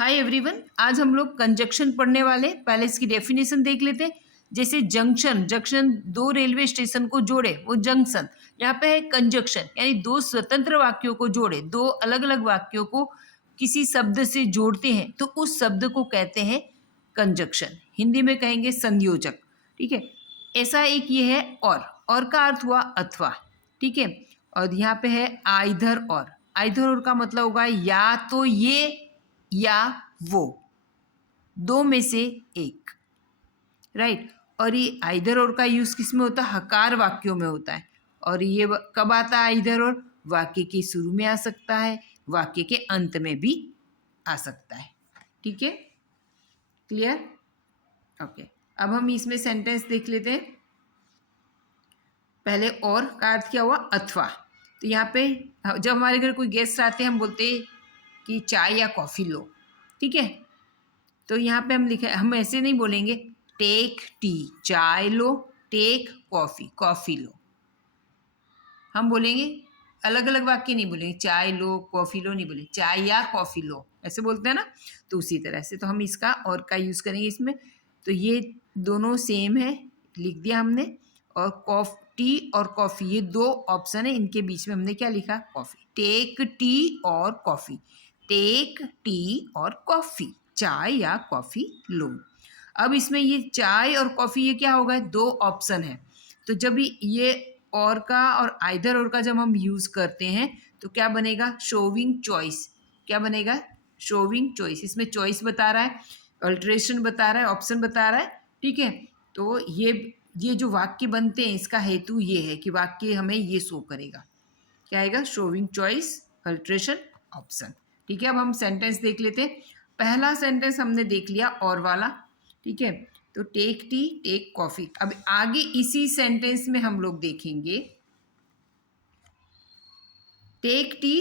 Hi everyone, आज हम लोग कंजक्शन पढ़ने वाले। पहले इसकी डेफिनेशन देख लेते हैं। जैसे जंक्शन, जंक्शन दो रेलवे स्टेशन को जोड़े वो जंक्शन। यहाँ पे है कंजक्शन, यानी दो स्वतंत्र वाक्यों को जोड़े, दो अलग अलग वाक्यों को किसी शब्द से जोड़ते हैं तो उस शब्द को कहते हैं कंजक्शन। हिंदी में कहेंगे संयोजक। ठीक है, ऐसा एक ये है और का अर्थ हुआ अथवा। ठीक है, और यहाँ पे है आइधर और। आइधर और का मतलब होगा या तो ये या वो, दो में से एक। राइट, और ये आइदर और का यूज किस में होता है? हकार वाक्यों में होता है। और ये कब आता है आइदर और? वाक्य के शुरू में आ सकता है, वाक्य के अंत में भी आ सकता है। ठीक है, क्लियर? ओके, अब हम इसमें सेंटेंस देख लेते हैं। पहले और का अर्थ क्या हुआ? अथवा। तो यहाँ पे जब हमारे घर कोई गेस्ट आते हैं हम बोलते हैं कि चाय या कॉफ़ी लो। ठीक है, तो यहाँ पे हम ऐसे नहीं बोलेंगे टेक टी, चाय लो, टेक कॉफ़ी, कॉफ़ी लो। हम बोलेंगे अलग अलग वाक्य नहीं बोलेंगे, चाय लो कॉफ़ी लो नहीं बोलेंगे, चाय या कॉफ़ी लो, ऐसे बोलते हैं ना। तो उसी तरह से तो हम इसका और का यूज़ करेंगे इसमें। तो ये दोनों सेम है, लिख दिया हमने। और टी और कॉफ़ी ये दो ऑप्शन है, इनके बीच में हमने क्या लिखा? कॉफ़ी। टेक टी और कॉफ़ी, टेक टी और कॉफ़ी, चाय या कॉफ़ी लो। अब इसमें ये चाय और कॉफ़ी ये क्या होगा? दो ऑप्शन है। तो जब ये और का और आइदर और का जब हम यूज़ करते हैं तो क्या बनेगा? Showing choice. क्या बनेगा? Showing choice. इसमें चॉइस बता रहा है, अल्टरेशन बता रहा है, ऑप्शन बता रहा है। ठीक है, तो ये जो वाक्य बनते हैं इसका हेतु ये है कि वाक्य हमें ये शो करेगा। क्या आएगा? Showing choice, alteration, option. ठीक है, अब हम सेंटेंस देख लेते हैं। पहला सेंटेंस हमने देख लिया और वाला। ठीक है, तो टेक टी, टेक कॉफी। अब आगे इसी सेंटेंस में हम लोग देखेंगे टेक टी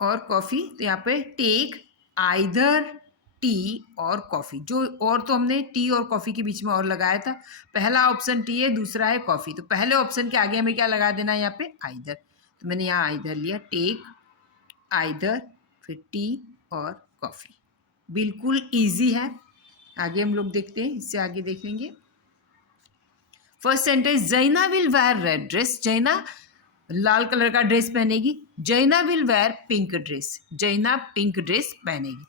और कॉफी। तो यहाँ पे टेक आइदर टी और कॉफी। जो और तो हमने टी और कॉफी के बीच में और लगाया था। पहला ऑप्शन टी है, दूसरा है कॉफी। तो पहले ऑप्शन के आगे हमें क्या लगा देना है? यहाँ पे आइदर। तो मैंने यहाँ आइदर लिया, टेक आइदर, फिर टी और कॉफी। बिल्कुल इजी है। आगे हम लोग देखते हैं, इससे आगे देखेंगे। फर्स्ट सेंटेंस, जैना विल वेयर रेड ड्रेस। जैना लाल कलर का ड्रेस पहनेगी। जैना विल वेयर पिंक ड्रेस। जैना पिंक ड्रेस पहनेगी।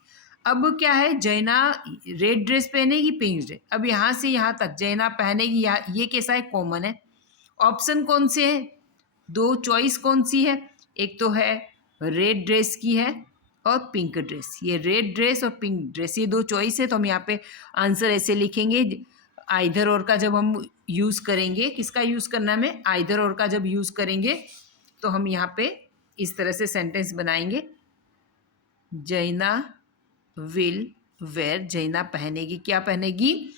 अब क्या है? जैना रेड ड्रेस पहनेगी, पिंक ड्रेस। अब यहाँ से यहाँ तक जैना पहनेगी, ये कैसा है? कॉमन है। ऑप्शन कौन से हैं? दो चॉइस कौन सी है? एक तो है रेड ड्रेस की है और पिंक ड्रेस। ये रेड ड्रेस और पिंक ड्रेस, ये दो चॉइस है। तो हम यहाँ पे आंसर ऐसे लिखेंगे, आइदर और का जब हम यूज़ करेंगे, किसका यूज़ करना है? आइदर और का जब यूज़ करेंगे तो हम यहाँ पे इस तरह से सेंटेंस बनाएंगे। जैना विल वेयर, जैना पहनेगी। क्या पहनेगी?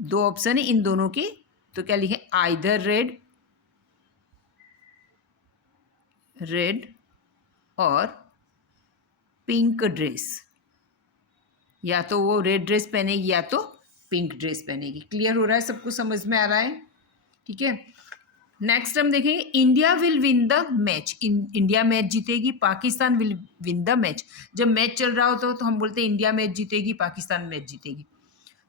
दो ऑप्शन है इन दोनों के, तो क्या लिखे? आइदर रेड, रेड और पिंक ड्रेस। या तो वो रेड ड्रेस पहनेगी या तो पिंक ड्रेस पहनेगी। क्लियर हो रहा है? सबको समझ में आ रहा है? ठीक है, नेक्स्ट हम देखेंगे India will win the match. India match जीतेगी, Pakistan will win the match. जब मैच चल रहा होता तो हम बोलते हैं इंडिया मैच जीतेगी, पाकिस्तान मैच जीतेगी।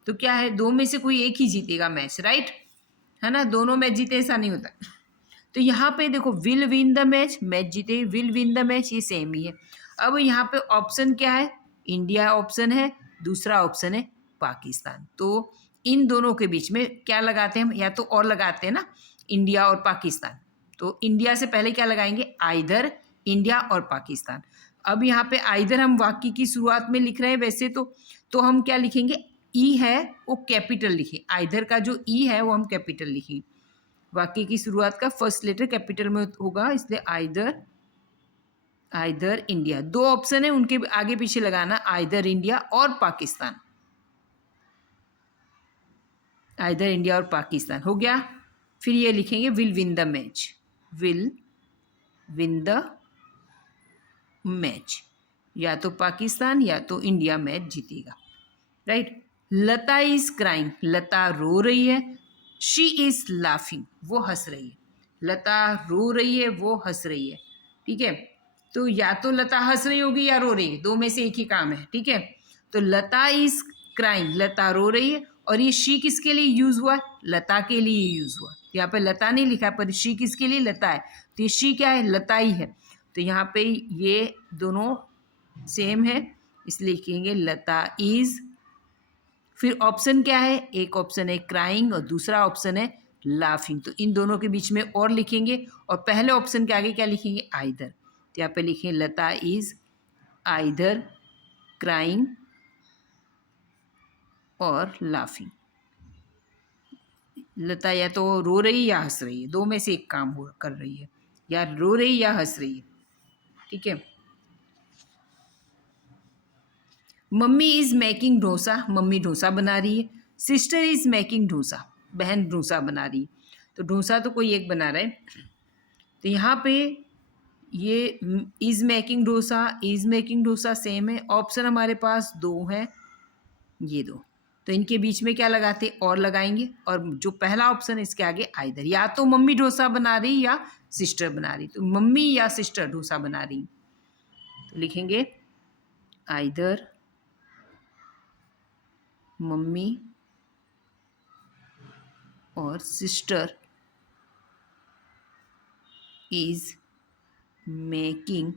तो क्या है? दो में से कोई एक ही जीतेगा मैच, राइट है ना? दोनों मैच जीते ऐसा नहीं होता। तो यहाँ पे देखो, will win the match, match जीते, विल विन द मैच, ये सेम ही है। अब यहाँ पे ऑप्शन क्या है? इंडिया ऑप्शन है, दूसरा ऑप्शन है पाकिस्तान। तो इन दोनों के बीच में क्या लगाते हैं हम? या तो और लगाते हैं ना, इंडिया और पाकिस्तान। तो इंडिया से पहले क्या लगाएंगे? आइदर इंडिया और पाकिस्तान। अब यहाँ पे आइदर हम वाक्य की शुरुआत में लिख रहे हैं वैसे तो हम क्या लिखेंगे? ई है वो कैपिटल लिखे। आइदर का जो ई है वो हम कैपिटल लिखेंगे। वाक्य की शुरुआत का फर्स्ट लेटर कैपिटल में होगा, इसलिए आइदर, आइदर इंडिया। दो ऑप्शन है, उनके आगे पीछे लगाना आइदर इंडिया और पाकिस्तान। आइदर इंडिया और पाकिस्तान हो गया। फिर ये लिखेंगे will win the match, will win the match. या तो पाकिस्तान या तो इंडिया मैच जीतेगा, राइट। लता इज क्राइंग, लता रो रही है। शी इज लाफिंग, वो हंस रही है। लता रो रही है, वो हंस रही है। ठीक है, तो या तो लता हंस रही होगी या रो रही है, दो में से एक ही काम है, ठीक है। तो लता इज क्राइंग, लता रो रही है, और ये शी किसके लिए यूज हुआ? लता के लिए यूज हुआ। तो यहाँ पे लता नहीं लिखा, पर शी किसके लिए? लता है। तो ये शी क्या है? लता ही है। तो यहाँ पे ये दोनों सेम है, इसलिए लिखेंगे लता इज। फिर ऑप्शन क्या है? एक ऑप्शन है क्राइंग और दूसरा ऑप्शन है लाफिंग। तो इन दोनों के बीच में और लिखेंगे, और पहले ऑप्शन के आगे क्या लिखेंगे? आइदर। तो यहाँ पे लिखें लता इज आइदर क्राइंग और लाफिंग। लता या तो रो रही या हंस रही है, दो में से एक काम हो कर रही है, या रो रही या हंस रही है, ठीक है। Mummy is making dosa, mummy dosa बना रही है। सिस्टर इज मेकिंग डोसा, बहन डोसा बना रही है। तो डोसा तो कोई एक बना रहा है। तो यहाँ पे ये इज मेकिंग डोसा सेम है। ऑप्शन हमारे पास दो हैं, ये दो। तो इनके बीच में क्या लगाते? और लगाएंगे, और जो पहला ऑप्शन है इसके आगे आइदर, या तो मम्मी डोसा बना रही या सिस्टर बना रही। तो मम्मी या सिस्टर डोसा बना रही, तो लिखेंगे आइदर मम्मी और sister is making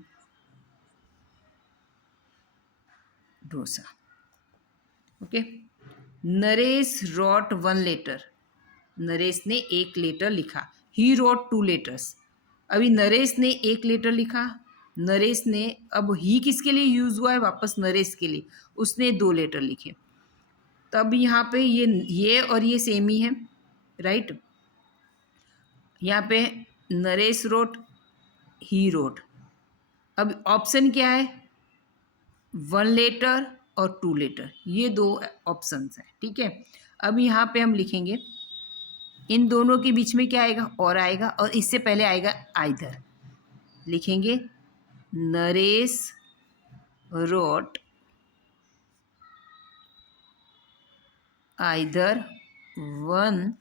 dosa. Okay. Naresh wrote one letter, Naresh ने एक लेटर लिखा। ही रोट टू लेटर्स, अभी नरेश ने एक लेटर लिखा, नरेश ने, अब ही किसके लिए यूज हुआ है? वापस नरेश के लिए, उसने दो लेटर लिखे। तब यहाँ पे ये और ये सेम ही है, राइट। यहाँ पे नरेश रोट, ही रोट। अब ऑप्शन क्या है? वन लेटर और टू लेटर, ये दो ऑप्शंस हैं, ठीक है। अब यहाँ पे हम लिखेंगे, इन दोनों के बीच में क्या आएगा? और आएगा, और इससे पहले आएगा आइदर। लिखेंगे नरेश रोट आइदर वन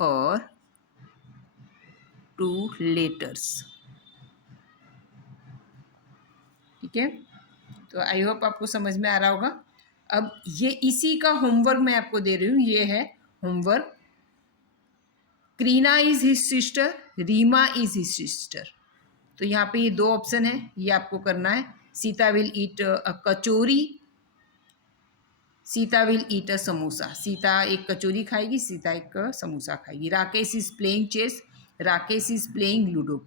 और टू लेटर्स, ठीक है। तो आई होप आपको समझ में आ रहा होगा। अब ये इसी का होमवर्क मैं आपको दे रही हूँ, ये है homework. Kreena is his sister, Reema is his sister. तो यहाँ पे ये दो ऑप्शन है, ये आपको करना है। Sita will eat a kachori, Sita will eat a samosa. Sita एक कचोरी खाएगी, सीता एक समोसा खाएगी। Rakesh is playing chess, Rakesh is playing ludo.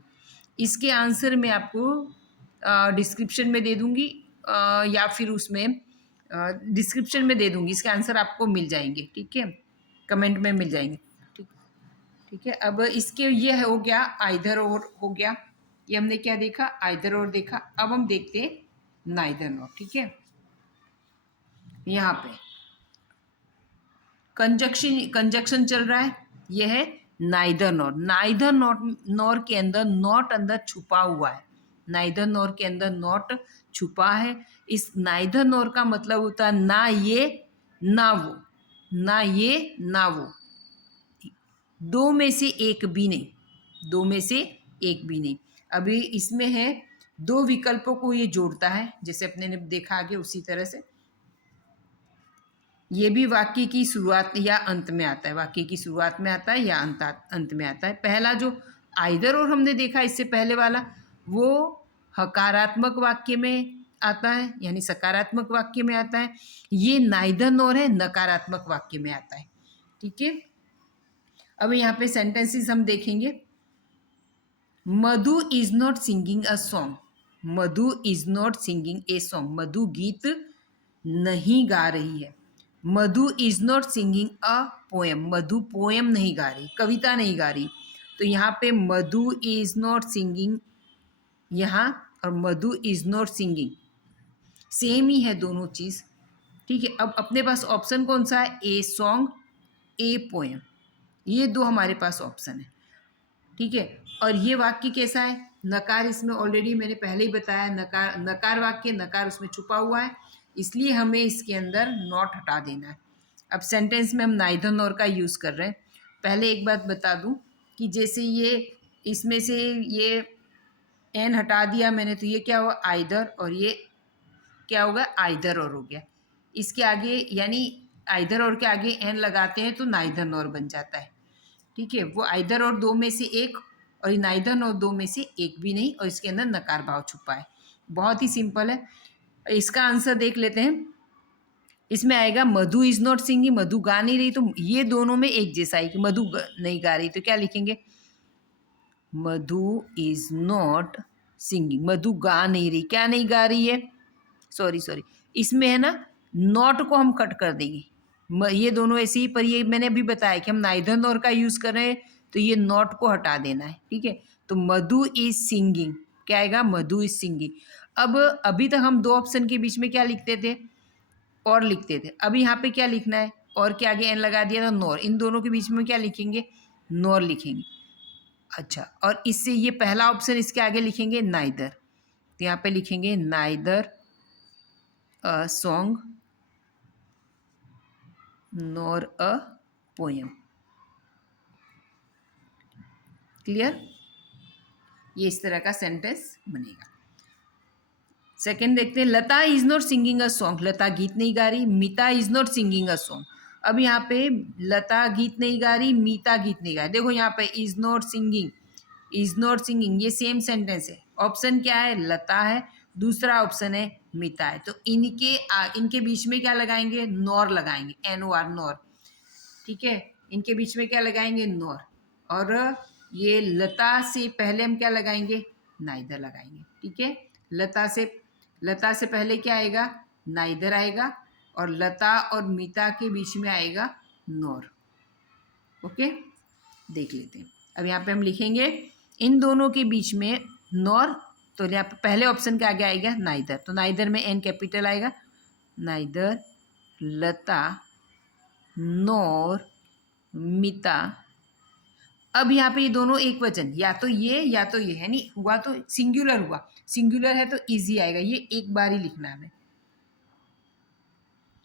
इसके आंसर मैं आपको डिस्क्रिप्शन में दे दूंगी, या फिर उसमें डिस्क्रिप्शन में दे दूंगी, इसके आंसर आपको मिल जाएंगे, ठीक है, कमेंट में मिल जाएंगे, ठीक। ठीक है। अब इसके ये हो गया आइदर और हो गया, ये हमने क्या देखा? आइदर और देखा। अब हम देखते हैं नाइदर नॉर, ठीक है। यहाँ पे कंजक्शन चल रहा है, यह है नाइदर नॉर। नाइदर नॉर के अंदर नॉट अंदर छुपा हुआ है, नाइदर नॉर के अंदर नॉट छुपा है। इस नाइदर नॉर का मतलब होता है ना ये ना वो, ना ये ना वो, दो में से एक भी नहीं, दो में से एक भी नहीं। अभी इसमें है दो विकल्पों को ये जोड़ता है, जैसे अपने ने देखा आगे उसी तरह से। ये भी वाक्य की शुरुआत या अंत में आता है, वाक्य की शुरुआत में आता है या अंत में आता है। पहला जो आइदर और हमने देखा इससे पहले वाला, वो हकारात्मक वाक्य में आता है, यानी सकारात्मक वाक्य में आता है। ये नाइदर नॉर है, नकारात्मक वाक्य में आता है, ठीक है। अब यहाँ पे सेंटेंसेस हम देखेंगे। Madhu is not singing a song, Madhu is not singing a song, Madhu गीत नहीं गा रही है। Madhu is not singing a poem, Madhu poem नहीं गा रही, कविता नहीं गा रही। तो यहाँ पे मधु इज नॉट सिंगिंग यहाँ, और मधु इज नॉट सिंगिंग सेम ही है दोनों चीज़, ठीक है। अब अपने पास ऑप्शन कौन सा है? ए सॉन्ग, ए पोएम, ये दो हमारे पास ऑप्शन है, ठीक है। और ये वाक्य कैसा है? नकार इसमें ऑलरेडी मैंने पहले ही बताया, नकार नकार वाक्य, नकार उसमें छुपा हुआ है, इसलिए हमें इसके अंदर नॉट हटा देना है। अब सेंटेंस में हम नाइदर नॉर का यूज़ कर रहे हैं। पहले एक बात बता दूं कि जैसे ये इसमें से ये एन हटा दिया मैंने, तो ये क्या हुआ आइदर, और ये क्या होगा आइदर और हो गया। इसके आगे यानी आइदर और के आगे एन लगाते हैं तो नाइदर नॉर बन जाता है। ठीक है, वो आइदर और दो में से एक, और नाइदर नॉर दो में से एक भी नहीं, और इसके अंदर नकार भाव छुपा है। बहुत ही सिंपल है। इसका आंसर देख लेते हैं। इसमें आएगा मधु इज नॉट सिंगिंग, मधु गा नहीं रही, तो ये दोनों में एक जैसा है कि मधु नहीं गा रही, तो क्या लिखेंगे मधु इज नॉट सिंगिंग, मधु गा नहीं रही, क्या नहीं गा रही है, सॉरी इसमें है ना नॉट को हम कट कर देंगे, ये दोनों ऐसे ही, पर ये मैंने अभी बताया कि हम नाइदर नॉर का यूज कर रहे हैं, तो ये नॉट को हटा देना है। ठीक है, तो मधु इज सिंगिंग, क्या आएगा मधु इज सिंगिंग। अब अभी तक हम दो ऑप्शन के बीच में क्या लिखते थे और लिखते थे, अब यहाँ पे क्या लिखना है, और के आगे एन लगा दिया तो नॉर, इन दोनों के बीच में क्या लिखेंगे नॉर लिखेंगे। अच्छा, और इससे ये पहला ऑप्शन इसके आगे लिखेंगे नाइदर, तो यहाँ पे लिखेंगे neither a song nor a poem. Clear, ये इस तरह का सेंटेंस बनेगा। सेकंड देखते हैं, Lata is not singing a song, Lata गीत नहीं गा रही, Meeta is not singing a song. अब यहाँ पे लता गीत नहीं गा रही, मीता गीत नहीं गा रही, देखो यहाँ पे is not singing, is not singing, ये सेम सेंटेंस है। ऑप्शन क्या है लता है, दूसरा ऑप्शन है मीता है, तो इनके बीच में क्या लगाएंगे नॉर लगाएंगे, एन ओ आर नॉर। ठीक है, इनके बीच में क्या लगाएंगे नॉर, और ये लता से पहले हम क्या लगाएंगे नाइदर लगाएंगे। ठीक है, लता से पहले क्या आएगा नाइदर आएगा, और लता और मीता के बीच में आएगा नॉर। ओके, देख लेते हैं। अब यहाँ पे हम लिखेंगे इन दोनों के बीच में नॉर, तो यहाँ पे पहले ऑप्शन के आगे आएगा नाइदर, तो नाइदर में एन कैपिटल आएगा, नाइदर लता नॉर मीता। अब यहाँ पे ये दोनों एक वचन, या तो ये है, नहीं हुआ तो सिंगुलर हुआ, सिंगुलर है तो इजी आएगा, ये एक बार ही लिखना है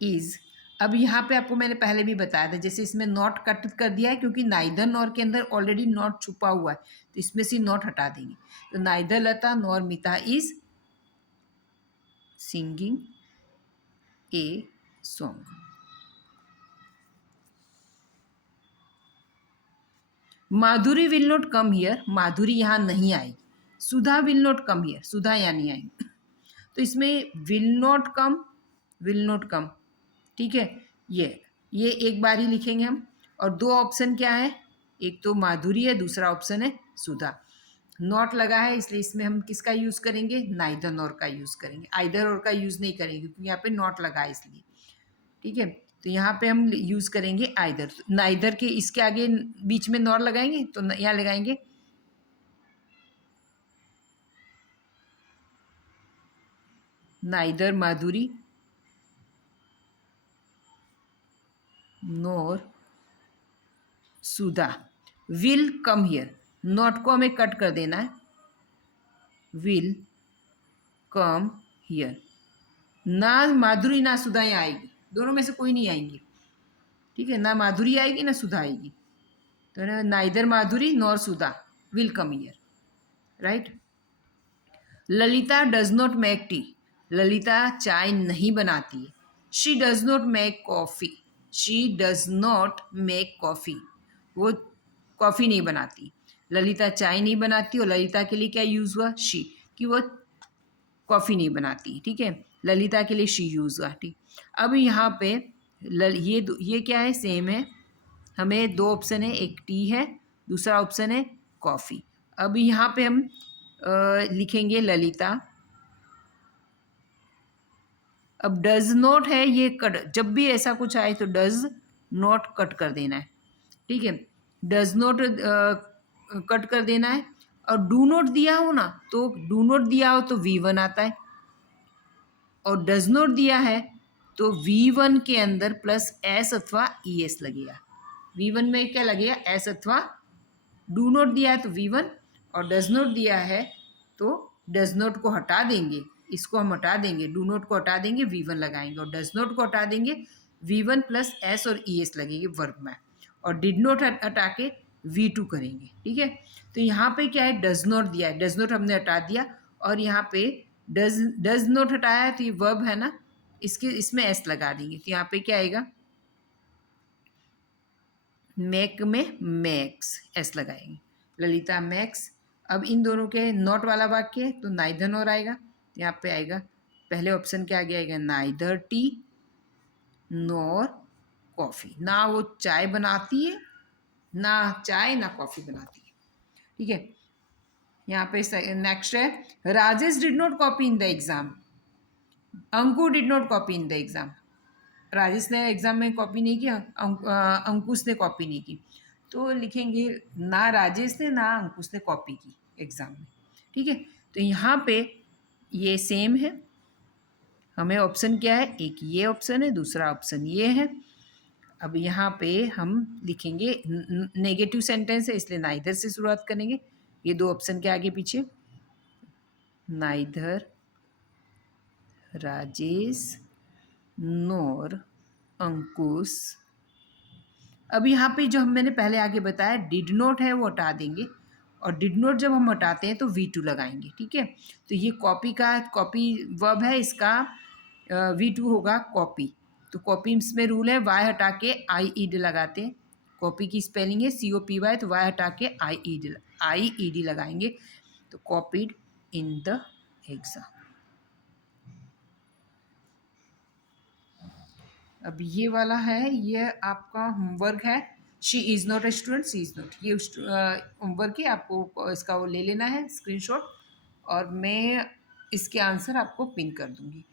इज। अब यहाँ पे आपको मैंने पहले भी बताया था, जैसे इसमें नॉट कट कर दिया है क्योंकि नाइदर नॉर के अंदर ऑलरेडी नॉट छुपा हुआ है, तो इसमें से नॉट हटा देंगे, तो neither Lata nor Meeta is singing a song. Madhuri will not come here, Madhuri यहाँ नहीं आएगी। Sudha will not come here, Sudha यहाँ नहीं आएगी, तो इसमें विल नॉट कम। ठीक है, ये एक बार ही लिखेंगे हम, और दो ऑप्शन क्या है, एक तो माधुरी है, दूसरा ऑप्शन है सुधा। नॉट लगा है इसलिए इसमें हम किसका यूज़ करेंगे नाइदर नॉर का यूज़ करेंगे, आइदर और का यूज़ नहीं करेंगे क्योंकि यहाँ पे नॉट लगा है इसलिए। ठीक है, तो यहाँ पे हम यूज़ करेंगे आइदर, नाइदर के इसके आगे बीच में नॉर लगाएंगे, तो यहाँ लगाएंगे neither Madhuri nor Sudha will come here, not को हमें कट कर देना है, विल कम हियर। ना माधुरी ना सुधा यहाँ आएगी, दोनों में से कोई नहीं आएंगी। ठीक है, ना माधुरी आएगी ना सुधा आएगी, तो neither Madhuri nor Sudha will come here, right. Lalita does not make tea, Lalita चाय नहीं बनाती है। She does not make coffee, she does not make coffee, वो कॉफ़ी नहीं बनाती। ललिता चाय नहीं बनाती, और ललिता के लिए क्या यूज़ हुआ शी, कि वो कॉफ़ी नहीं बनाती। ठीक है, ललिता के लिए शी यूज़ हुआ। ठीक, अब यहाँ पे ये क्या है सेम है, हमें दो ऑप्शन है, एक टी है, दूसरा ऑप्शन है कॉफ़ी। अब यहाँ पे हम लिखेंगे ललिता। अब डज नॉट है ये कट, जब भी ऐसा कुछ आए तो डज नॉट कट कर देना है। ठीक है, डज नॉट कट कर देना है, और डू नॉट दिया हो ना, तो डू नॉट दिया हो तो V1 आता है, और डज नॉट दिया है तो V1 के अंदर प्लस एस अथवा ES लगेगा। V1 में क्या लगेगा एस अथवा, डू नॉट दिया है तो V1, और डज नॉट दिया है तो डज नॉट को हटा देंगे, इसको हम हटा देंगे, डू नॉट को हटा देंगे, V1 लगाएंगे, और डज नॉट को हटा देंगे, V1 प्लस एस और ES लगेंगे वर्ब में, और डिड नॉट हटा के V2 करेंगे, ठीक है। तो यहाँ पे क्या है, डज नॉट दिया है, डज नॉट हमने हटा दिया, और यहाँ पे डज नॉट हटाया है, तो ये वर्ब है ना, इसके इसमें एस लगा देंगे, तो यहाँ पे क्या आएगा, मेक में मैक्स एस लगाएंगे, ललिता मैक्स। अब इन दोनों के नॉट वाला वाक्य है, तो नाइदर नॉर आएगा, तो यहाँ पे आएगा पहले ऑप्शन क्या आगे आएगा, नाइदर टी नॉर कॉफ़ी। ना वो चाय बनाती है, ना चाय ना कॉफ़ी बनाती है, ठीक है। यहाँ पे नेक्स्ट है, Rajesh did not copy in the exam, Anku did not copy in the exam. Rajesh ने एग्जाम में कॉपी नहीं किया, अंकुश ने कॉपी नहीं की, तो लिखेंगे ना राजेश ने ना अंकुश ने कॉपी की एग्जाम में, ठीक है। तो यहाँ पे ये सेम है, हमें ऑप्शन क्या है, एक ये ऑप्शन है, दूसरा ऑप्शन ये है। अब यहाँ पे हम लिखेंगे नेगेटिव सेंटेंस है, इसलिए नाइदर से शुरुआत करेंगे, ये दो ऑप्शन के आगे पीछे, नाइदर राजेश नोर अंकुश। अब यहाँ पे जो हम मैंने पहले आगे बताया डिड नॉट है वो हटा देंगे, और डिड नॉट जब हम हटाते हैं तो V2 लगाएंगे, ठीक है। तो ये कॉपी का कॉपी वर्ब है, इसका V2 होगा कॉपी। तो कॉपी में रूल है वाई हटा के IED लगाते हैं, कॉपी की स्पेलिंग है COPY, तो वाई हटा के IED लगाएंगे, तो कॉपीड इन द एग्जाम। अब ये वाला है, ये आपका होमवर्क है, she is not a student, she is not, ये होमवर्क है, आपको इसका वो ले लेना है स्क्रीनशॉट, और मैं इसके आंसर आपको पिन कर दूँगी।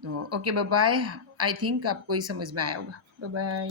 तो okay, bye bye. I think आपको ये समझ में आया होगा। Bye bye.